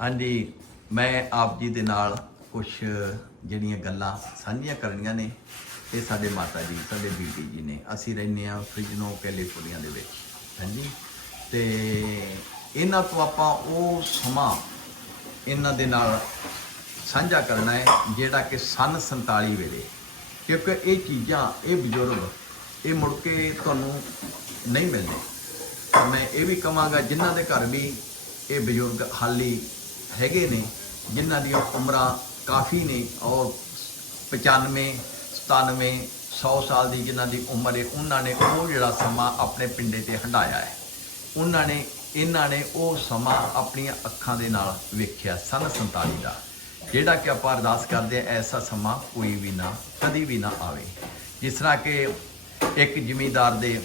ਹਾਂਜੀ, ਮੈਂ ਆਪ ਜੀ ਦੇ ਨਾਲ ਕੁਝ ਜਿਹੜੀਆਂ ਗੱਲਾਂ ਸਾਂਝੀਆਂ ਕਰਨੀਆਂ ਨੇ, ਇਹ ਸਾਡੇ ਮਾਤਾ ਜੀ, ਸਾਡੇ ਬੀਬੀ ਜੀ ਨੇ। ਅਸੀਂ ਰਹਿੰਦੇ ਆ ਫ੍ਰਿਜਨੋ ਕੈਲੀਫੋਰਨੀਆ ਦੇ ਵਿੱਚ, ਹਾਂਜੀ। ਤੇ ਇਹਨਾਂ ਤੋਂ ਆਪਾਂ ਉਹ ਸਮਾਂ ਇਹਨਾਂ ਦੇ ਨਾਲ ਸਾਂਝਾ ਕਰਨਾ ਹੈ, ਜਿਹੜਾ ਕਿ ਸਨ 47 ਵੇਲੇ। ਕਿਉਂਕਿ ਇਹ ਚੀਜ਼ਾਂ, ਇਹ ਬਜ਼ੁਰਗ, ਇਹ ਮੁੜ ਕੇ ਤੁਹਾਨੂੰ ਨਹੀਂ ਮਿਲਦੇ ਮੈਂ ਇਹ ਵੀ ਕਹਾਂਗਾ ਜਿਨ੍ਹਾਂ ਦੇ ਘਰ ਵੀ ਇਹ ਬਜ਼ੁਰਗ ਹਾਲੀ ਹੈਗੇ ਨੇ, ਜਿਨ੍ਹਾਂ ਦੀਆਂ ਉਮਰਾਂ ਕਾਫੀ ਨੇ ਔਰ 95 97 100 ਸਾਲ ਦੀ ਜਿਨ੍ਹਾਂ ਦੀ ਉਮਰ ਹੈ, ਉਹਨਾਂ ਨੇ ਉਹ ਜਿਹੜਾ ਸਮਾਂ ਆਪਣੇ ਪਿੰਡੇ ਤੇ ਹੰਡਾਇਆ ਹੈ। ਉਹਨਾਂ ਨੇ, ਇਹਨਾਂ ਨੇ ਉਹ ਸਮਾਂ ਆਪਣੀਆਂ ਅੱਖਾਂ ਦੇ ਨਾਲ ਵੇਖਿਆ, ਸਨ 47 ਦਾ। ਜਿਹੜਾ ਕਿ ਆਪਾਂ ਅਰਦਾਸ ਕਰਦੇ ਆ ਐਸਾ ਸਮਾਂ ਕੋਈ ਵੀ ਨਾ, ਕਦੀ ਵੀ ਨਾ ਆਵੇ। ਜਿਸ ਤਰ੍ਹਾਂ ਕਿ ਇੱਕ ਜ਼ਿਮੀਂਦਾਰ ਦੇ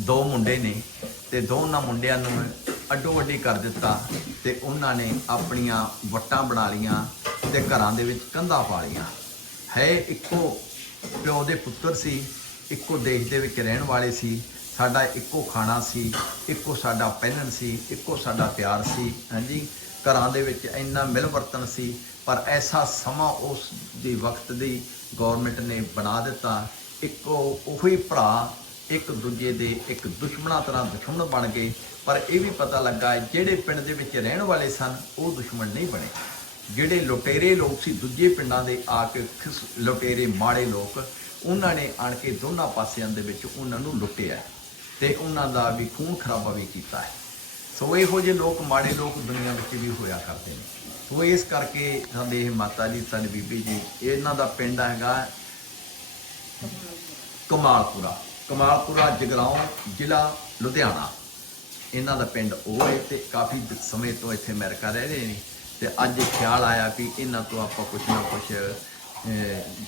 ਦੋ ਮੁੰਡੇ ਨੇ, ਤੇ ਦੋਨਾਂ ਮੁੰਡਿਆਂ ਨੂੰ ਅੱਡੋ ਅੱਡੀ ਕਰ ਦਿੱਤਾ ਤੇ ਉਹਨਾਂ ਨੇ ਆਪਣੀਆਂ ਵੱਟਾਂ ਬਣਾ ਲੀਆਂ ਤੇ ਘਰਾਂ ਦੇ ਵਿੱਚ ਕੰਧਾਂ ਪਾ ਲੀਆਂ ਹੈ ਇੱਕੋ ਪਿਓ ਦੇ ਪੁੱਤਰ ਸੀ, ਇੱਕੋ ਦੇਸ਼ ਦੇ ਵਿੱਚ ਰਹਿਣ ਵਾਲੇ ਸੀ, ਸਾਡਾ ਇੱਕੋ ਖਾਣਾ ਸੀ, ਇੱਕੋ ਸਾਡਾ ਪਹਿਨਣ ਸੀ, ਇੱਕੋ ਸਾਡਾ ਪਿਆਰ ਸੀ, ਹਾਂਜੀ। ਘਰਾਂ ਦੇ ਵਿੱਚ ਇੰਨਾ ਮਿਲ ਵਰਤਨ ਸੀ, ਪਰ ਐਸਾ ਸਮਾਂ ਉਸ ਦੀ ਵਕਤ ਦੀ ਗਵਰਨਮੈਂਟ ਨੇ ਬਣਾ ਦਿੱਤਾ। ਇੱਕੋ ਉਹੀ ਭਰਾ ਇੱਕ ਦੂਜੇ ਦੇ ਇੱਕ ਦੁਸ਼ਮਣਾ ਤਰ੍ਹਾਂ ਦੁਸ਼ਮਣ ਬਣ ਗਏ। ਪਰ ਇਹ ਵੀ ਪਤਾ ਲੱਗਾ ਜਿਹੜੇ ਪਿੰਡ ਦੇ ਵਿੱਚ ਰਹਿਣ ਵਾਲੇ ਸਨ ਉਹ ਦੁਸ਼ਮਣ ਨਹੀਂ ਬਣੇ। ਜਿਹੜੇ ਲੁਟੇਰੇ ਲੋਕ ਸੀ ਦੂਜੇ ਪਿੰਡਾਂ ਦੇ ਆ ਕੇ ਲੁਟੇਰੇ ਮਾੜੇ ਲੋਕ ਉਹਨਾਂ ਨੇ ਆਣ ਕੇ ਦੋਨਾਂ ਪਾਸਿਆਂ ਦੇ ਵਿੱਚ ਉਹਨਾਂ ਨੂੰ ਲੁੱਟਿਆ ਤੇ ਉਹਨਾਂ ਦਾ ਵੀ ਖੂਨ ਖਰਾਬਾ ਵੀ ਕੀਤਾ ਹੈ। ਸੋ ਇਹੋ ਜਿਹੇ ਲੋਕ ਮਾੜੇ ਲੋਕ ਦੁਨੀਆ ਵਿੱਚ ਵੀ ਹੋਇਆ ਕਰਦੇ ਨੇ। ਸੋ ਇਸ ਕਰਕੇ ਸਾਡੇ ਇਹ ਮਾਤਾ ਜੀ ਸਾਡੇ ਬੀਬੀ ਜੀ ਇਹਨਾਂ ਦਾ ਪਿੰਡ ਹੈਗਾ ਕਮਾਲਪੁਰਾ। ਕਮਾਲਪੁਰਾ ਜਗਰਾਉਂ ਜ਼ਿਲ੍ਹਾ ਲੁਧਿਆਣਾ। ਇਹਨਾਂ ਦਾ ਪਿੰਡ ਉਹ ਹੈ ਤੇ ਕਾਫੀ ਸਮੇਂ ਤੋਂ ਇੱਥੇ ਅਮਰੀਕਾ ਰਹਿ ਰਹੇ ਨੇ ਤੇ ਅੱਜ ਖਿਆਲ ਆਇਆ ਵੀ ਇਹਨਾਂ ਤੋਂ ਆਪਾਂ ਕੁਝ ਨਾ ਕੁਝ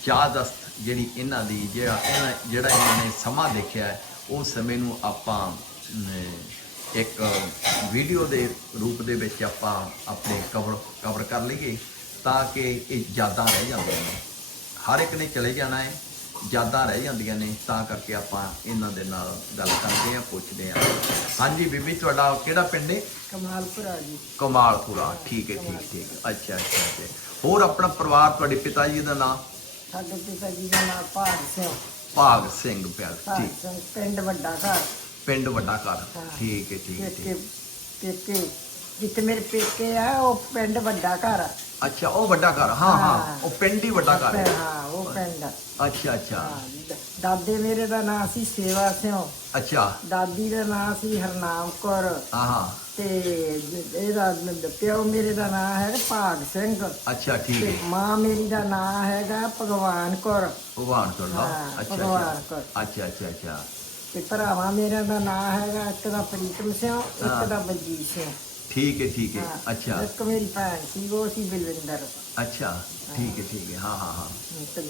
ਯਾਦਸਤ ਜਿਹੜੀ ਇਹਨਾਂ ਦੀ, ਜਿਹੜਾ ਇਹਨਾਂ- ਜਿਹੜਾ ਇਹਨਾਂ ਨੇ ਸਮਾਂ ਦੇਖਿਆ ਉਹ ਸਮੇਂ ਨੂੰ ਆਪਾਂ ਇੱਕ ਵੀਡੀਓ ਦੇ ਰੂਪ ਦੇ ਵਿੱਚ ਆਪਾਂ ਆਪਣੇ ਕਵਰ ਕਵਰ ਕਰ ਲਈਏ ਤਾਂ ਕਿ ਇਹ ਯਾਦਾਂ ਰਹਿ ਜਾਂਦੀਆਂ ਨੇ। ਹਰ ਇੱਕ ਨੇ ਚਲੇ ਜਾਣਾ ਹੈ। ਯਾਦਾਂ ਰਹਿ ਜਾਂਦੀਆਂ ਨੇ ਤਾਂ ਕਰਕੇ ਆਪਾਂ ਇਹਨਾਂ ਦੇ ਨਾਲ ਗੱਲ ਕਰਦੇ ਆ ਪੁੱਛਦੇ ਆ ਹਾਂਜੀ ਬੀਬੀ ਤੁਹਾਡਾ ਕਿਹੜਾ ਪਿੰਡ ਹੈ ਕਮਾਲਪੁਰਾ ਜੀ। ਕਮਾਲਪੁਰਾ ਠੀਕ ਹੈ ਠੀਕ ਠੀਕ। ਅੱਛਾ ਅੱਛਾ ਅੱਛਾ। ਹੋਰ ਆਪਣਾ ਪਰਿਵਾਰ ਤੁਹਾਡੇ ਪਿਤਾ ਜੀ ਦਾ ਨਾਮ ਸਾਡੇ ਪਿਤਾ ਜੀ ਦਾ ਨਾਮ ਭਾਗ ਸਿੰਘ। ਭਾਗ ਸਿੰਘ ਪਿਆਰ ਭਾਗ ਠੀਕ। ਸਿੰਘ ਪਿੰਡ ਵੱਡਾ ਘਰ। ਪਿੰਡ ਵੱਡਾ ਘਰ। ਠੀਕ ਹੈ। ਠੀਕ ਹੈ ਠੀਕ ਪੇਕੇ ਪੇਕੇ। ਜਿੱਥੇ ਮੇਰੇ ਪੇਕੇ ਆ ਉਹ ਪਿੰਡ ਵੱਡਾ ਘਰ ਆ। ਅੱਛਾ ਉਹ ਵੱਡਾ ਘਰ ਹਾਂ ਹਾਂ। ਉਹ ਪਿੰਡ ਹੀ ਵੱਡਾ ਘਰ ਹੈ। ਹਾਂ ਉਹ ਪਿੰਡ। ਆ। ਅੱਛਾ ਅੱਛਾ। ਹਾਂ, ਦ- ਦਾਦੇ ਮੇਰੇ ਦਾ ਨਾਮ ਸੀ ਸੇਵਾ ਸਿੰਘ ਅੱਛਾ। ਦਾਦੀ ਦਾ ਨਾਮ ਸੀ ਹਰਨਾਮ ਕੌਰ। ਹਾਂ ਹਾਂ। ਤੇ ਇਹਦਾ ਨ- ਪਿਓ ਮੇਰੇ ਦਾ ਨਾਮ ਹੈ ਭਾਗ ਸਿੰਘ। ਅੱਛਾ ਠੀਕ ਤੇ ਹੈ। ਮਾਂ ਮੇਰੀ ਦਾ ਨਾਮ ਹੈਗਾ ਭਗਵਾਨ ਕੌਰ। ਭਗਵਾਨ ਤੁਹਾਡਾ ਹਾਂ, ਅੱਛਾ ਭਗਵਾਨ ਅੱਛਾ ਕੌਰ। ਅੱਛਾ ਅੱਛਾ ਅੱਛਾ। ਤੇ ਭਰਾਵਾਂ ਮੇਰੇ ਦਾ ਨਾਮ ਹੈਗਾ ਇੱਕ ਦਾ ਪ੍ਰੀਤਮ ਸਿੰਘ ਹਾਂ। ਇੱਕ ਦਾ ਬਲਜੀਤ ਸਿੰਘ ਠੀਕ ਹੈ ਠੀਕ ਹੈ। ਹਾਂ, ਅੱਛਾ। ਇੱਕ ਮੇਰੀ ਭੈਣ ਸੀ ਉਹ ਸੀ ਬਲਵਿੰਦਰ। ਅੱਛਾ ਠੀਕ ਹੈ ਠੀਕ ਹੈ। ਹਾਂ ਹਾਂ ਹਾਂ। ਤੇ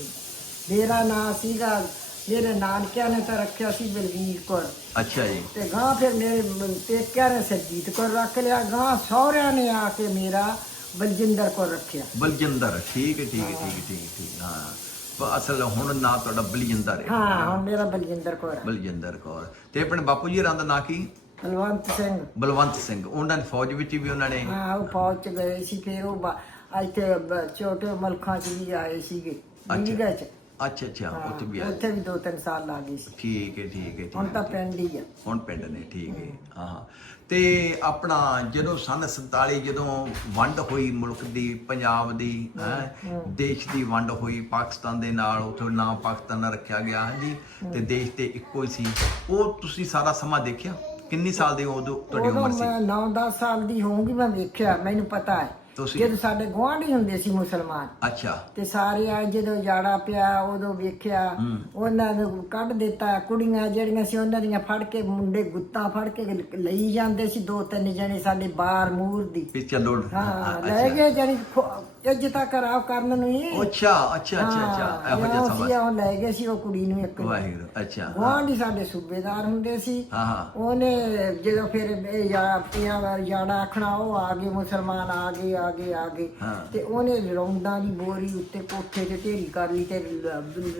ਮੇਰਾ ਨਾਂ ਸੀਗਾ ਮੇਰੇ ਨਾਨਕਿਆਂ ਨੇ ਤਾਂ ਰੱਖਿਆ ਸੀ ਬਲਵੀਰ ਕੌਰ। ਅੱਛਾ ਜੀ। ਤੇ ਗਾਂ ਫਿਰ ਮੇਰੇ ਮ- ਪੇਕਿਆਂ ਨੇ ਸਰਜੀਤ ਕੌਰ ਰੱਖ ਲਿਆ। ਗਾਂ ਸਹੁਰਿਆਂ ਨੇ ਆ ਕੇ ਮੇਰਾ ਬਲਜਿੰਦਰ ਕੌਰ ਰੱਖਿਆ। ਬਲਜਿੰਦਰ ਠੀਕ ਹੈ ਠੀਕ ਹੈ ਠੀਕ ਹੈ ਠੀਕ ਹੈ ਠੀਕ ਹੈ, ਹਾਂ। ਪਰ ਅਸਲ ਹੁਣ ਨਾਂ ਤੁਹਾਡਾ ਬਲਜਿੰਦਰ ਹੈ। ਹਾਂ ਹੁਣ ਮੇਰਾ ਬਲਜਿੰਦਰ ਕੌਰ ਆ। ਬਲਜਿੰਦਰ ਕੌਰ। ਤੇ ਆਪਣੇ ਬਾਪੂ ਜੀ ਰਾਂ ਦਾ ਨਾਂ ਕੀ? ਬਲਵੰਤ ਸਿੰਘ। ਬਲਵੰਤ ਸਿੰਘ ਉਹਨਾਂ ਨੇ ਫੌਜ ਵਿੱਚ ਵੀ ਉਹਨਾਂ ਨੇ ਹਾਂ ਉਹ ਫੌਜ ਚ ਗਏ ਸੀ ਫਿਰ ਉਹ ਬਾ- ਇੱਥੇ ਬ- ਛੋਟੇ ਮੁਲਕਾਂ ਚ ਵੀ ਆਏ ਸੀਗੇ ਇੰਡੀਆ ਚ। ਅੱਛਾ ਅੱਛਾ ਹਾਂ, ਉੱਥੇ ਵੀ ਆਏ। ਉੱਥੇ ਵੀ ਦੋ ਤਿੰਨ ਸਾਲ ਲੱਗ ਗਏ ਸੀ। ਠੀਕ ਹੈ ਠੀਕ ਹੈ ਹੁਣ ਤਾਂ ਹੈ ਪਿੰਡ ਹੀ ਆ। ਹੁਣ ਪਿੰਡ ਨੇ ਠੀਕ ਹੈ। ਹਾਂ। ਹਾਂ। ਤੇ ਆਪਣਾ ਜਦੋਂ ਸਨ 47 ਜਦੋਂ ਵੰਡ ਹੋਈ ਮੁਲਕ ਦੀ ਪੰਜਾਬ ਦੀ ਹੈ ਦੇਸ਼ ਦੀ ਵੰਡ ਹੋਈ ਪਾਕਿਸਤਾਨ ਦੇ ਨਾਲ ਉਥੋਂ ਨਾਮ ਪਾਕਿਸਤਾਨ ਰੱਖਿਆ ਗਿਆ ਹਾਂਜੀ ਤੇ ਦੇਸ਼ ਤੇ ਇੱਕੋ ਹੀ ਸੀ। ਉਹ ਤੁਸੀਂ ਸਾਰਾ ਸਮਾਂ ਦੇਖਿਆ? ਕਿੰਨੀ ਸਾਲ ਦੀ ਉਦੋਂ ਤੁਹਾਡੀ ਉਦੋਂ ਉਮਰ ਸੀ? ਮੈਂ 9-10 ਸਾਲ ਦੀ ਹੋਊਂਗੀ ਮੈਂ ਵੇਖਿਆ ਮੈਨੂੰ ਪਤਾ ਹੈ। ਤੁਸੀਂ ਜਦੋਂ ਸਾਡੇ ਗੁਆਂਢੀ ਹੁੰਦੇ ਸੀ ਮੁਸਲਮਾਨ ਅੱਛਾ। ਤੇ ਸਾਰੇ ਆ ਜਦੋਂ ਜਾੜਾ ਪਿਆ ਉਦੋਂ ਵੇਖਿਆ ਉਹਨਾਂ ਨੂੰ ਕੱਢ ਦਿੱਤਾ ਕੁੜੀਆਂ ਜਿਹੜੀਆਂ ਸੀ ਉਹਨਾਂ ਦੀਆਂ ਫੜ ਕੇ ਮੁੰਡੇ ਗੁੱਤਾਂ ਫੜ ਕੇ ਲ- ਲਈ ਜਾਂਦੇ ਸੀ ਦੋ ਤਿੰਨ ਜਣੇ ਸਾਡੇ ਬਾਹਰ ਮੂਰ ਦੀ। ਵੀ ਚਲੋ ਹਾਂ ਲੈ ਗਏ ਜਾਨੀ ਇੱਜ਼ਤਾਂ ਕਰਾਓ ਕਰਨ ਨੂੰ ਹੀ। ਅੱਛਾ ਅੱਛਾ ਅੱਛਾ ਅੱਛਾ ਇਹੋ ਜਿਹਾ ਸੀ ਸਮਾਂ। ਉਹ ਲੈ ਗਏ ਸੀ ਉਹ ਕੁੜੀ ਨੂੰ ਇੱਕ। ਵਾਹਿਗੁਰੂ ਅੱਛਾ ਗੁਆਂਢੀ ਸਾਡੇ ਸੂਬੇਦਾਰ ਹੁੰਦੇ ਸੀ। ਹਾਂ ਹਾਂ। ਉਹਨੇ ਜਦੋਂ ਫਿਰ ਇਹ ਯਾ ਪਿਆ ਵਾਰ ਜਾਣਾ ਆਖਣਾ ਉਹ ਆ ਗਏ ਮੁਸਲਮਾਨ ਆ ਗਏ ਆ ਗਏ ਆ ਗਏ। ਤੇ ਉਹਨੇ ਰੌਂਦਾਂ ਦੀ ਬੋਰੀ ਉੱਤੇ ਕੋਠੇ ਤੇ ਢੇਰੀ ਕਰ ਲਈ ਤੇ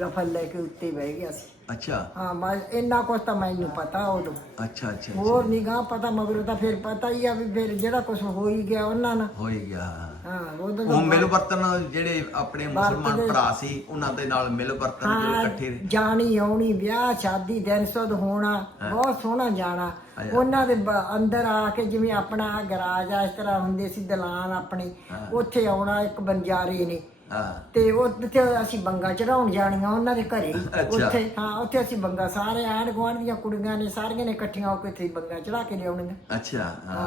ਰਫਲ ਲੈ ਕੇ ਉੱਤੇ ਬਹਿ ਗਿਆ ਸੀ। ਅੱਛਾ। ਹਾਂ ਮੈਂ ਇੰਨਾ ਕੁਛ ਤਾਂ ਮੈਨੂੰ ਪਤਾ ਉਦੋਂ। ਅੱਛਾ ਅੱਛਾ ਹੋਰ ਨਿਗਾਹ ਪਤਾ ਮਗਰੋਂ ਤਾਂ ਫਿਰ ਪਤਾ ਹੀ ਆ ਵੀ ਫਿਰ ਜਿਹੜਾ ਕੁਛ ਹੋ ਹੀ ਗਿਆ ਉਹਨਾਂ ਨਾਲ। ਹੋ ਹੀ ਗਿਆ ਹਾਂ ਉਦੋਂ ਉਹ ਮਿਲ ਵਰਤਨ ਜਿਹੜੇ ਆਪਣੇ ਮੁਸਲਮਾਨ ਭਰਾ ਸੀ ਉਹਨਾਂ ਦੇ ਨਾਲ ਮਿਲ ਵਰਤਨ ਜਿਹੜੇ ਇਕੱਠੇ ਰਹੇ। ਜਾਣੀ ਆਉਣੀ ਵਿਆਹ ਸ਼ਾਦੀ ਦਿਨ ਸੁਧ ਹੋਣਾ ਬਹੁਤ ਸੋਹਣਾ ਜਾਣਾ। ਉਹਨਾਂ ਦੇ ਬ- ਅੰਦਰ ਆ ਕੇ ਜਿਵੇਂ ਆਪਣਾ ਗਰਾਜ ਆ ਇਸ ਤਰ੍ਹਾਂ ਹੁੰਦੇ ਸੀ ਦਲਾਨ ਆਪਣੇ। ਉੱਥੇ ਆਉਣਾ ਇੱਕ ਬੰਜਾਰੇ ਨੇ। ਹਾਂ ਤੇ ਉੱਥੇ ਅਸੀਂ ਬੰਗਾ ਚੜਾਉਣ ਜਾਣੀਆਂ ਉਹਨਾਂ ਦੇ ਘਰੇ। ਹੀ। ਅੱਛਾ। ਉੱਥੇ ਹਾਂ ਉੱਥੇ ਅਸੀਂ ਬੰਗਾ ਸਾਰੇ ਆਂਢ ਗੁਆਂਢ ਦੀਆਂ ਕੁੜੀਆਂ ਨੇ ਸਾਰੀਆਂ ਨੇ ਇਕੱਠੀਆਂ ਹੋ ਕੇ ਇੱਥੇ ਬੰਗਾ ਚੜਾ ਕੇ ਲਿਆਉਣੀਆਂ। ਅੱਛਾ ਹਾਂ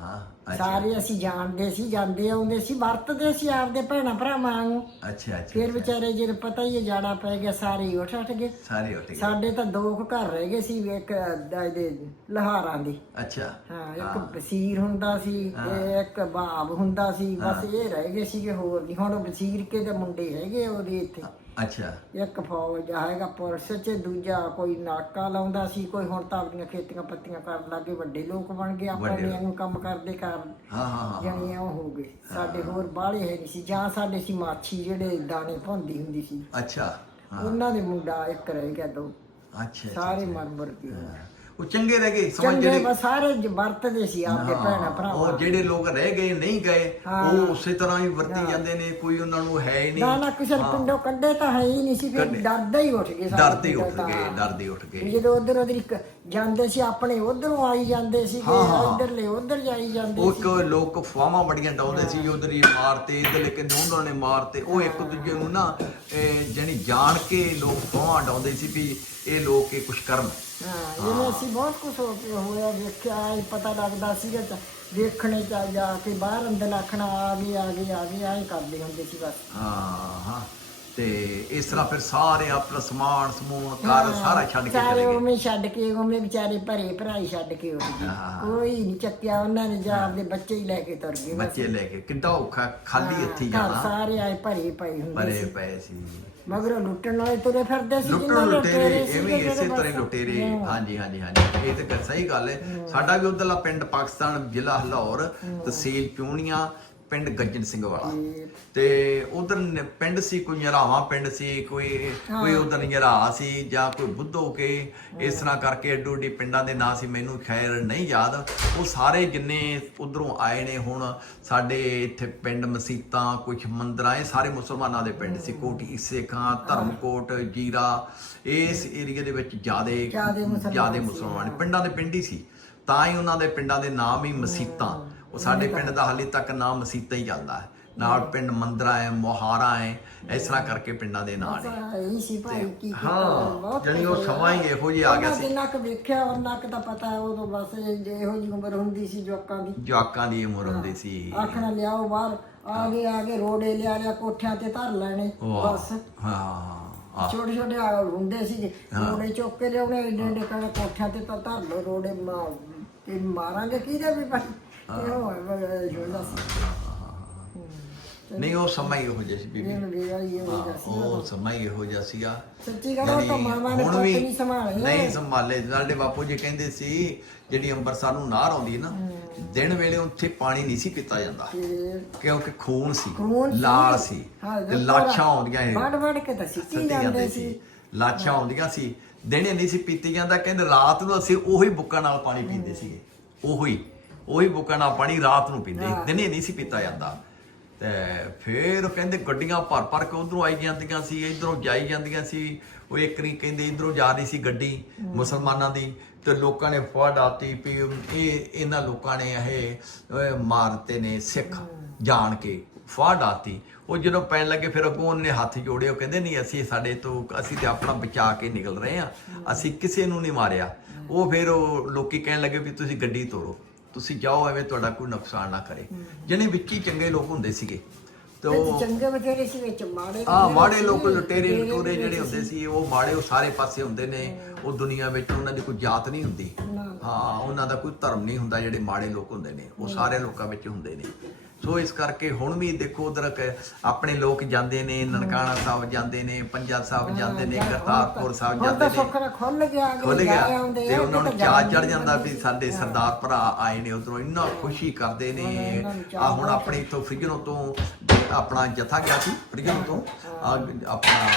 ਹਾਂ। ਅੱਛਾ। ਸਾਰੇ ਅਸੀਂ ਜਾਣਦੇ ਸੀ ਜਾਂਦੇ ਆਉਂਦੇ ਸੀ ਵਰਤਦੇ ਸੀ ਆਪਦੇ ਭੈਣਾਂ ਭਰਾਵਾਂ ਵਾਂਗੂ। ਅੱਛਾ ਅੱਛਾ ਫਿਰ ਵਿਚਾਰੇ ਜਦੋਂ ਪਤਾ ਹੀ ਹੈ ਜਾਣਾ ਪੈ ਗਿਆ ਸਾਰੇ ਹੀ ਉੱਠ ਉੱਠ ਗਏ। ਸਾਰੇ ਉੱਠ ਗਏ। ਸਾਡੇ ਤਾਂ ਦੋ ਕੁ ਘਰ ਰਹਿ ਗਏ ਸੀ ਇੱਕ ਦਾ ਇਹਦੇ ਲਹਾਰਾਂ ਦੇ। ਅੱਛਾ ਹਾਂ ਇੱਕ ਬਸੀਰ ਹੁੰਦਾ ਸੀ ਤੇ ਇੱਕ ਬਾਬ ਹੁੰਦਾ ਸੀ ਬਸ ਇਹ ਰਹਿ ਗਏ ਸੀਗੇ ਹੋਰ ਨਹੀਂ ਹੁਣ ਬਸੀਰ ਕੇ ਦੇ ਮੁੰਡੇ ਹੈਗੇ ਉਹਦੇ ਇੱਥੇ। ਅੱਛਾ। ਇੱਕ ਫੌਜ ਹੈਗਾ ਪੁਲਿਸ ਚ ਦੂਜਾ ਕੋਈ ਨਾਕਾ ਲਾਉਂਦਾ ਸੀ ਕੋਈ ਹੁਣ ਤਾਂ ਆਪਣੀਆਂ ਖੇਤੀਆਂ ਪੱਤੀਆਂ ਕਰਨ ਲੱਗੇ ਵੱਡੇ ਲੋਕ ਬਣ ਗਏ ਆਪਣੇ ਨੂੰ ਕੰਮ ਕਰਦੇ ਕਾਰਨ। ਹਾਂ ਹਾਂ ਹਾਂ ਜਾਣੀ ਉਹ ਹੋ ਗਏ। ਸਾਡੇ ਹੋਰ ਬਾਹਲੇ ਹੈ ਨਹੀਂ ਸੀ ਜਾਂ ਸਾਡੇ ਸੀ ਮਾਛੀ ਜਿਹੜੇ ਦਾਣੇ ਭੌਂਦੀ ਹੁੰਦੀ ਸੀ। ਅੱਛਾ ਉਹਨਾਂ ਦੇ ਮੁੰਡਾ ਇੱਕ ਰਹਿ ਗਿਆ ਦੋ। ਅੱਛਾ ਸਾਰੇ ਮਰ ਮਰ ਗਏ ਉਹ ਚੰਗੇ ਰਹਿ ਗਏ ਸਮਝ ਚੰਗੇ ਜਿਹੜੇ ਸਾਰੇ ਜ- ਵਰਤਦੇ ਸੀ ਆਪਦੇ ਭੈਣਾਂ ਭਰਾ ਉਹ ਜਿਹੜੇ ਲੋਕ ਰਹਿ ਗਏ ਨਹੀਂ ਗਏ ਉਹ ਉਸੇ ਤਰ੍ਹਾਂ ਹੀ ਵਰਤੀ ਜਾਂਦੇ ਨੇ ਕੋਈ ਉਹਨਾਂ ਨੂੰ ਹੈ ਹੀ ਨਹੀਂ। ਨਾ ਕਿਸੇ ਨੂੰ ਪਿੰਡੋਂ ਕੱਢੇ ਤਾਂ ਹੈ ਹੀ ਨਹੀਂ ਸੀ ਫਿਰ ਡਰਦੇ ਹੀ ਉੱਠ ਗਏ ਸਾਰੇ ਡਰਦੇ ਉੱਠ ਪਿੰਡੋਂ ਗਏ ਤਾਂ। ਡਰਦੇ ਉੱਠ ਗਏ। ਜਦੋਂ ਉਧਰ ਉਧਰ ਇੱਕ ਜਾਂਦੇ ਸੀ ਆਪਣੇ ਉਧਰੋਂ ਆਈ ਜਾਂਦੇ ਸੀ ਇਧਰਲੇ ਉਧਰ ਜਾਈ ਜਾਂਦੇ ਉਹ ਇੱਕ ਲੋਕ ਫਾਵਾਂ ਬੜੀਆਂ ਡਾਉਂਦੇ ਸੀ ਉਧਰ ਹੀ ਮਾਰਤੇ ਇਧਰ ਲੇਕਿਨ ਉਹਨਾਂ ਨੇ ਮਾਰਤੇ। ਉਹ ਇੱਕ ਦੂਜੇ ਨੂੰ ਨਾ ਜਾਣੀ ਜਾਣ ਕੇ ਲੋਕ ਫਾਵਾਂ ਡਾਉਂਦੇ ਸੀ ਵੀ ਇਹ ਲੋਕ ਇਹ ਕੁਛ ਕਰਨ। ਹਾਂ ਜਿਵੇਂ ਅਸੀਂ ਬਹੁਤ ਕੁਝ ਹੋਇਆ ਵੇਖਿਆ ਇਹ ਪਤਾ ਲੱਗਦਾ ਸੀਗਾ ਤਾਂ ਵੇਖਣੇ ਚਾ ਜਾ ਕੇ ਬਾਹਰ ਅੰਦਰ ਆਖਣਾ ਆ ਗਏ ਆ ਗਏ ਆ ਗਏ ਐਂ ਕਰਦੇ ਹੁੰਦੇ ਸੀ ਬਸ। ਹਾਂ ਹਾਂ। ਤੇ ਇਸ ਤਰ੍ਹਾਂ ਫਿਰ ਸਾਰੇ ਆਪਣਾ ਸਮਾਨ ਸਮੂਨ ਘਰ ਸਾਰਾ ਛੱਡ ਕੇ ਸਾਰੇ ਚਲੇ ਗਏ। ਉਵੇਂ ਛੱਡ ਕੇ ਉਵੇਂ ਵਿਚਾਰੇ ਭਰੇ ਭਰਾਈ ਛੱਡ ਕੇ ਉੱਠ ਗਏ। ਕੋਈ ਨਹੀਂ ਚੱਕਿਆ ਉਹਨਾਂ ਨੇ ਜਾਂ ਆਪਦੇ ਬੱਚੇ ਹੀ ਲੈ ਕੇ ਤੁਰ ਗਏ ਬੱਚੇ ਲੈ ਕੇ ਕਿੱਡਾ ਔਖਾ ਖਾਲੀ ਇੱਥੇ ਘਰ ਜਾਣਾ। ਸਾਰੇ ਆਏ ਭਰੇ ਪਏ ਹੁੰਦੇ ਭਰੇ ਪਏ ਸੀ। ਮਗਰੋਂ ਲੁੱਟਣ ਵਾਲੇ ਤੁਰੇ ਫਿਰਦੇ ਸੀ ਲੁੱਟਣ ਲੁਟੇਰੇ ਇਹ ਵੀ ਇਸੇ ਤਰ੍ਹਾਂ ਹੀ ਲੁਟੇਰੇ ਹਾਂਜੀ ਹਾਂਜੀ ਹਾਂਜੀ। ਇਹ ਤਾਂ ਸਹੀ ਗੱਲ ਹੈ। ਸਾਡਾ ਵੀ ਉਧਰਲਾ ਪਿੰਡ ਪਾਕਿਸਤਾਨ ਜ਼ਿਲ੍ਹਾ ਲਾਹੌਰ ਤਹਿਸੀਲ ਪਿਉਣੀਆਂ ਪਿੰਡ ਗੱਜਨ ਸਿੰਘ ਵਾਲਾ। ਤੇ ਉਧਰ ਪਿੰਡ ਸੀ ਕੋਈ ਨਿਹਰਾਵਾਂ ਪਿੰਡ ਸੀ ਕੋਈ ਕੋਈ ਉਧਰ ਨਿਹਰਾ ਸੀ ਜਾਂ ਕੋਈ ਬੁੱਧੋ ਕੇ ਇਸ ਤਰ੍ਹਾਂ ਕਰਕੇ ਅੱਡੋ ਅੱਡੀ ਪਿੰਡਾਂ ਦੇ ਨਾਂ ਸੀ ਮੈਨੂੰ ਖੈਰ ਨਹੀਂ ਯਾਦ। ਉਹ ਸਾਰੇ ਜਿੰਨੇ ਉਧਰੋਂ ਆਏ ਨੇ ਹੁਣ ਸਾਡੇ ਇੱਥੇ ਪਿੰਡ ਮਸੀਤਾਂ ਕੁਝ ਮੰਦਰਾਂ ਇਹ ਸਾਰੇ ਮੁਸਲਮਾਨਾਂ ਦੇ ਪਿੰਡ ਸੀ। ਕੋਟੀ ਸੇਖਾਂ ਧਰਮਕੋਟ ਜੀਰਾ ਇਸ ਏਰੀਆ ਦੇ ਵਿੱਚ ਜਿਆਦੇ ਜ਼ਿਆਦੇ ਮੁਸਲਮਾਨ ਜਿਆਦੇ ਮੁਸਲਮਾਨ ਪਿੰਡਾਂ ਦੇ ਪਿੰਡ ਹੀ ਸੀ। ਤਾਂ ਹੀ ਉਹਨਾਂ ਦੇ ਪਿੰਡਾਂ ਦੇ ਨਾਮ ਹੀ ਮਸੀਤਾਂ। ਉਹ ਸਾਡੇ ਪਿੰਡ ਦਾ ਹਾਲੇ ਤੱਕ ਨਾਮ ਮਸੀਤਾਂ ਹੀ ਚੱਲਦਾ ਹੈ। ਨਾਲ ਪਿੰਡ ਮੰਦਰਾ ਹੈ ਮੋਹਾਰਾ ਹੈ ਇਸ ਤਰ੍ਹਾਂ ਕਰਕੇ ਪਿੰਡਾਂ ਦੇ ਨਾਂ ਨੇ। ਹਾਂ, ਇਹੀ ਸੀ ਭਾਈ ਕੀ ਕੀਤਾ, ਹਾਂ ਬਹੁਤ ਜਾਨੀ ਉਹ ਸਮਾਂ ਹੀ ਇਹੋ ਜਿਹਾ ਆ ਗਿਆ ਸੀ। ਜਿੰਨਾ ਕੁ ਵੇਖਿਆ ਉਹਨਾਂ ਕੁ ਤਾਂ ਪਤਾ ਉਦੋਂ ਬਸ ਇਹ- ਜਿਹੀ ਉਮਰ ਹੁੰਦੀ ਸੀ ਜਵਾਕਾਂ ਦੀ। ਜਵਾਕਾਂ ਦੀ ਉਮਰ ਹੁੰਦੀ ਸੀ। ਆਖਣਾ ਲਿਆਓ ਬਾਹਰ ਆ ਗਏ ਆ ਗਏ ਰੋੜੇ ਲਿਆ ਲਿਆ ਕੋਠਿਆਂ ਤੇ ਧਰ ਲੈਣੇ। ਬਸ। ਹਾਂ ਛੋਟੇ ਛੋਟੇ ਆ ਹੁੰਦੇ ਸੀ ਰੋੜੇ ਚੁੱਕ ਕੇ ਲਿਆਉਣੇ ਏਡੇ ਏਡੇ ਕੋਠਿਆਂ ਤੇ ਤਾਂ ਧਰ ਲਓ ਰੋੜੇ ਮਾ- ਤੇ ਮਾਰਾਂਗੇ ਕਿਹਦੇ ਵੀ ਬਸ ਇਹੋ ਹੁੰਦਾ ਸੀ ਨਹੀਂ ਉਹ ਸਮਾਂ ਹੀ ਇਹੋ ਜਿਹਾ ਸੀ ਬੀਬੀ ਇਹ ਮੇਰਾ ਹੀ ਇਹ ਹਾਂ, ਉਹ ਸਮਾਂ ਹੀ ਇਹੋ ਜਿਹਾ ਸੀਗਾ ਸੱਚੀ ਗੱਲ ਉਹ ਤਾਂ ਮਾਮਾ ਨੇ ਵੀ ਨਹੀਂ ਸੰਭਾਲੇ ਨਹੀਂ ਸੰਭਾਲੇ ਸਾਡੇ ਬਾਪੂ ਜੀ ਕਹਿੰਦੇ ਸੀ ਜਿਹੜੀ ਅੰਮ੍ਰਿਤਸਰ ਨੂੰ ਨਾਰ ਆਉਂਦੀ ਨਾ ਦਿਨ ਵੇਲੇ ਉੱਥੇ ਪਾਣੀ ਨਹੀਂ ਸੀ ਪੀਤਾ ਜਾਂਦਾ। ਕਿਉਂਕਿ ਖੂਨ ਸੀ। ਲਾਲ ਸੀ। ਹਾਂ, ਤੇ ਲਾਛਾਂ ਆਉਂਦੀਆਂ ਇਹ। ਵੜ ਵੜ ਕੇ ਤਾਂ ਸਿੱਟੀ ਜਾਂਦੇ ਸੀ। ਲਾਛਾਂ ਆਉਂਦੀਆਂ ਸੀ। ਦਿਨੇ ਨਹੀਂ ਸੀ ਪੀਤੀ ਜਾਂਦਾ। ਕਹਿੰਦੇ ਰਾਤ ਨੂੰ ਅਸੀਂ ਉਹੀ ਬੁੱਕਾਂ ਨਾਲ ਪਾਣੀ ਪੀਂਦੇ ਸੀਗੇ। ਉਹੀ। ਉਹੀ ਬੁੱਕਾਂ ਨਾਲ ਪਾਣੀ ਰਾਤ ਨੂੰ ਪੀਂਦੇ ਦਿਨੇ ਨਹੀਂ ਸੀ ਪੀਤਾ ਜਾਂਦਾ। ਤੇ ਫਿਰ ਕਹਿੰਦੇ ਗੱਡੀਆਂ ਭਰ ਭਰ ਕੇ ਉਧਰੋਂ ਆਈ ਜਾਂਦੀਆਂ ਸੀ ਇਧਰੋਂ ਜਾਈ ਜਾਂਦੀਆਂ ਸੀ। ਉਹ ਇੱਕ ਨਹੀਂ ਕਹਿੰਦੇ ਇਧਰੋਂ ਜਾ ਰਹੀ ਸੀ ਗੱਡੀ ਮੁਸਲਮਾਨਾਂ ਦੀ ਤੇ ਲੋਕਾਂ ਨੇ ਫੜ ਆਤੀ ਵੀ ਇਹ ਇਹਨਾਂ ਲੋਕਾਂ ਨੇ ਇਹ ਮਾਰਤੇ ਨੇ ਸਿੱਖ ਜਾਣ ਕੇ ਫੜ ਆਤੀ। ਉਹ ਜਦੋਂ ਪੈਣ ਲੱਗੇ ਫਿਰ ਅੱਗੋਂ ਉਹਨੇ ਹੱਥ ਜੋੜੇ ਉਹ ਕਹਿੰਦੇ ਨਹੀਂ ਅਸੀਂ ਸਾਡੇ ਤੋਂ ਅਸੀਂ ਤੇ ਆਪਣਾ ਬਚਾ ਕੇ ਨਿਕਲ ਰਹੇ ਆ ਅਸੀਂ ਕਿਸੇ ਨੂੰ ਨਹੀਂ ਮਾਰਿਆ। ਉਹ ਫਿਰ ਉਹ ਲੋਕੀ ਕਹਿਣ ਲੱਗੇ ਵੀ ਤੁਸੀਂ ਗੱਡੀ ਤੋੜੋ। ਤੁਸੀਂ ਜਾਓ ਐਵੇਂ ਤੁਹਾਡਾ ਕੋਈ ਨੁਕਸਾਨ ਨਾ ਕਰੇ। ਜਿਹਨੇ ਵਿੱਚ ਹੀ ਚੰਗੇ ਲੋਕ ਹੁੰਦੇ ਸੀਗੇ ਤੇ ਚੰਗੇ ਬਥੇਰੇ ਸੀ ਵਿੱਚ ਮਾੜੇ ਆ ਮਾੜੇ ਲੋਕ ਲੁਟੇਰੇ ਲੁਟੇਰੇ ਜਿਹੜੇ ਹੁੰਦੇ ਸੀ। ਉਹ ਮਾੜੇ ਉਹ ਸਾਰੇ ਪਾਸੇ ਹੁੰਦੇ ਨੇ ਉਹ ਦੁਨੀਆ ਵਿੱਚ ਉਹਨਾਂ ਦੀ ਕੋਈ ਜਾਤ ਨਹੀਂ ਹੁੰਦੀ। ਹਾਂ ਉਹਨਾਂ ਦਾ ਕੋਈ ਧਰਮ ਨਹੀਂ ਹੁੰਦਾ ਜਿਹੜੇ ਮਾੜੇ ਲੋਕ ਹੁੰਦੇ ਨੇ ਉਹ ਸਾਰੇ ਲੋਕਾਂ ਵਿੱਚ ਹੁੰਦੇ ਨੇ। ਸੋ ਇਸ ਕਰਕੇ ਹੁਣ ਵੀ ਦੇਖੋ ਉਧਰ ਆਪਣੇ ਲੋਕ ਜਾਂਦੇ ਨੇ ਨਨਕਾਣਾ ਸਾਹਿਬ ਜਾਂਦੇ ਨੇ ਪੰਜਾ ਸਾਹਿਬ ਜਾਂਦੇ ਨੇ ਕਰਤਾਰਪੁਰ ਸਾਹਿਬ ਜਾਂਦੇ ਨੇ। ਸੁੱਖ ਖੁੱਲ ਗਿਆ ਖੁੱਲ ਗਿਆ। ਤੇ ਉਹਨਾਂ ਨੂੰ ਚਾਹ ਚੜ ਜਾਂਦਾ ਵੀ ਸਾਡੇ ਸਰਦਾਰ ਭਰਾ ਆਏ ਨੇ ਉਧਰੋਂ ਇੰਨਾ ਖੁਸ਼ੀ ਕਰਦੇ ਨੇ। ਆ ਹੁਣ ਆਪਣੇ ਇਥੋਂ ਫ੍ਰਿਜਨੋਂ ਤੋਂ ਆਪਣਾ ਜਥਾ ਗਿਆ ਸੀ ਫ੍ਰਿਜਨੋਂ ਤੋਂ। ਆਪਣਾ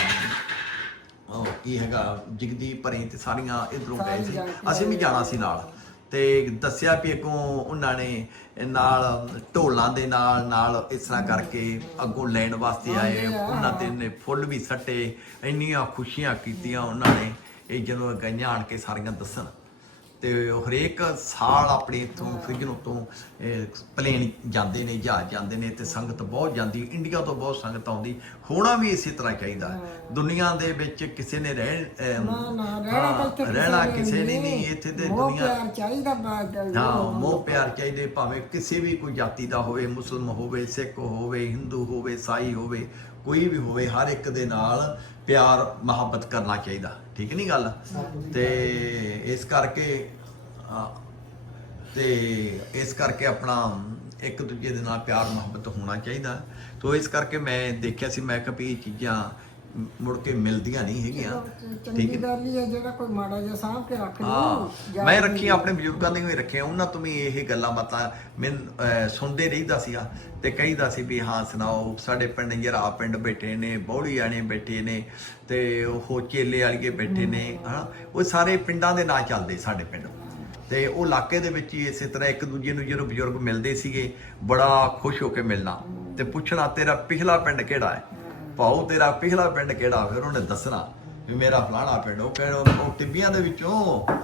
ਉਹ ਕੀ ਹੈਗਾ ਜਗਦੀਪ ਭਰੇ ਤੇ ਸਾਰੀਆਂ ਇਧਰੋਂ ਗਏ ਸੀ। ਅਸੀਂ ਵੀ ਜਾਣਾ ਸੀ ਨਾਲ। ਤੇ ਦੱਸਿਆ ਵੀ ਅੱਗੋਂ ਉਹਨਾਂ ਨੇ ਨਾਲ ਢੋਲਾਂ ਦੇ ਨਾਲ ਨਾਲ ਇਸ ਤਰ੍ਹਾਂ ਕਰਕੇ ਅੱਗੋਂ ਲੈਣ ਵਾਸਤੇ ਆਏ। ਉਹਨਾਂ ਦੇ ਨੇ ਫੁੱਲ ਵੀ ਸੱਟੇ ਇੰਨੀਆਂ ਖੁਸ਼ੀਆਂ ਕੀਤੀਆਂ ਉਹਨਾਂ ਨੇ। ਇਹ ਜਦੋਂ ਗਈਆਂ ਆਣ ਕੇ ਸਾਰੀਆਂ ਦੱਸਣ। ਤੇ ਹਰੇਕ ਸਾਲ ਆਪਣੇ ਇਥੋਂ ਫ੍ਰਿਜਨ ਤੋਂ ਪਲੇਨ ਜਾਂਦੇ ਨੇ ਜਹਾਜ਼ ਜਾਂਦੇ ਨੇ ਤੇ ਸੰਗਤ ਬਹੁਤ ਜਾਂਦੀ ਇੰਡੀਆ ਤੋਂ ਬਹੁਤ ਸੰਗਤ ਆਉਂਦੀ। ਹੋਣਾ ਵੀ ਇਸੇ ਤਰ੍ਹਾਂ ਚਾਹੀਦਾ। ਦੁਨੀਆ ਦੇ ਵਿੱਚ ਕਿਸੇ ਨੇ ਰਹਿਣਾ ਰਹਿਣਾ ਕਿਸੇ ਨੇ ਨਹੀਂ। ਇੱਥੇ ਤੇ ਦੁਨੀਆ ਪਿਆਰ ਚਾਹੀਦਾ ਹਾਂ ਮੋਹ ਪਿਆਰ ਚਾਹੀਦੇ ਭਾਵੇਂ ਕਿਸੇ ਵੀ ਕੋਈ ਜਾਤੀ ਦਾ ਹੋਵੇ ਮੁਸਲਮ ਹੋਵੇ ਸਿੱਖ ਹੋਵੇ ਹਿੰਦੂ ਹੋਵੇ ਸਾਈ ਹੋਵੇ ਕੋਈ ਵੀ ਹੋਵੇ ਹਰ ਇੱਕ ਦੇ ਨਾਲ ਪਿਆਰ ਮੁਹੱਬਤ ਕਰਨਾ ਚਾਹੀਦਾ। ਠੀਕ ਨਹੀਂ ਗੱਲ? ਤੇ ਇਸ ਕਰਕੇ ਆ, ਤੇ ਇਸ ਕਰਕੇ ਆਪਣਾ ਇੱਕ ਦੂਜੇ ਦੇ ਨਾਲ ਪਿਆਰ ਮੁਹੱਬਤ ਹੋਣਾ ਚਾਹੀਦਾ। ਤੋ ਇਸ ਕਰਕੇ ਮੈਂ ਦੇਖਿਆ ਸੀ ਮੈਂ ਕਿਹਾ ਵੀ ਇਹ ਚੀਜ਼ਾਂ ਮੁੜ ਕੇ ਮਿਲਦੀਆਂ ਨਹੀਂ ਹੈਗੀਆਂ। ਚੰਗੀ ਗੱਲ ਹੀ ਜਿਹੜਾ ਕੋਈ ਮਾੜਾ ਜਿਹਾ ਸਾਂਭ ਕੇ ਰੱਖ ਲੂ ਹਾਂ ਮੈਂ ਰੱਖੀ ਆਪਣੇ ਬਜ਼ੁਰਗਾਂ ਦੇ ਵੀ ਰੱਖੇ ਉਹਨਾਂ ਤੋਂ ਵੀ ਇਹ ਗੱਲਾਂ ਬਾਤਾਂ ਮੈਂ ਸੁਣਦੇ ਰਹੀਦਾ ਸੀਗਾ ਤੇ ਕਹੀਦਾ ਸੀ ਵੀ ਹਾਂ ਸੁਣਾਓ ਸਾਡੇ ਪਿੰਡ ਜਰਾ ਪਿੰਡ ਬੈਠੇ ਨੇ ਬੌੜੀ ਆਣੇ ਬੈਠੇ ਨੇ ਤੇ ਉਹ ਚੇਲੇ ਵਾਲੀਏ ਬੈਠੇ ਨੇ ਹਨਾ? ਉਹ ਸਾਰੇ ਪਿੰਡਾਂ ਦੇ ਨਾਂ ਚੱਲਦੇ ਸਾਡੇ ਪਿੰਡ। ਤੇ ਉਹ ਇਲਾਕੇ ਦੇ ਵਿੱਚ ਹੀ ਇਸੇ ਤਰ੍ਹਾਂ ਇੱਕ ਦੂਜੇ ਨੂੰ ਜਦੋਂ ਬਜ਼ੁਰਗ ਮਿਲਦੇ ਸੀਗੇ ਬੜਾ ਖੁਸ਼ ਹੋ ਕੇ ਮਿਲਣਾ ਤੇ ਪੁੱਛਣਾ ਤੇਰਾ ਪਿਛਲਾ ਪਿੰਡ ਕਿਹੜਾ ਹੈ? ਭਾਉ ਤੇਰਾ ਪਿਛਲਾ ਪਿੰਡ ਕਿਹੜਾ? ਫਿਰ ਉਹਨੇ ਦੱਸਣਾ ਵੀ ਮੇਰਾ ਫਲਾਣਾ ਪਿੰਡ ਉਹ ਕਹਿੰਦੇ ਉਹ ਟਿੱਬੀਆਂ ਦੇ ਵਿੱਚੋਂ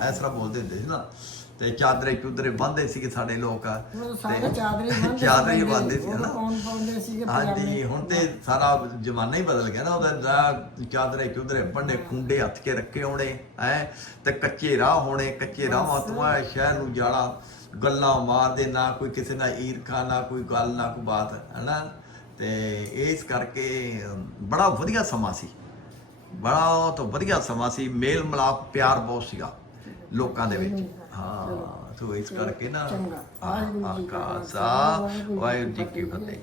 ਇਸ ਤਰ੍ਹਾਂ ਬੋਲਦੇ ਹੁੰਦੇ ਸੀ ਨਾ। ਤੇ ਚਾਦਰੇ ਚੁਦਰੇ ਬੰਨਦੇ ਸੀਗੇ ਸਾਡੇ ਲੋਕ। ਸਾਰੇ ਚਾਦਰੇ ਹੀ ਚਾਦਰੇ ਹੀ ਸੀ ਹਨਾ ਕੌਣ ਪਾਉਂਦੇ ਸੀਗੇ ਹਾਂਜੀ ਹੁਣ ਤੇ ਸਾਰਾ ਜ਼ਮਾਨਾ ਹੀ ਬਦਲ ਗਿਆ ਨਾ ਉਹਦਾ ਚਾਦਰੇ ਚੁਦਰੇ ਬੰਨੇ ਖੁੰਡੇ ਹੱਥ ਕੇ ਰੱਖੇ ਹੋਣੇ ਐ ਤੇ ਕੱਚੇ ਰਾਹ ਹੋਣੇ ਕੱਚੇ ਰਾਹਾਂ ਤੋਂ ਸ਼ਹਿਰ ਨੂੰ ਜਾਣਾ ਗੱਲਾਂ ਮਾਰਦੇ ਨਾ ਕੋਈ ਕਿਸੇ ਨਾਲ ਈਰਖਾ ਨਾ ਕੋਈ ਗੱਲ ਨਾ ਕੋਈ ਬਾਤ ਹਨਾ? ਤੇ ਇਸ ਕਰਕੇ ਬੜਾ ਵਧੀਆ ਸਮਾਂ ਸੀ। ਬੜਾ ਤੋਂ ਵਧੀਆ ਸਮਾਂ ਸੀ। ਮੇਲ ਮਿਲਾਪ ਪਿਆਰ ਬਹੁਤ ਸੀਗਾ ਲੋਕਾਂ ਦੇ ਵਿੱਚ। ਹਾਂ ਤੋ ਇਸ ਕਰਕੇ ਨਾ ਖਾਲਸਾ। ਵਾਹਿਗੁਰੂ ਜੀ ਕੀ ਫਤਿਹ।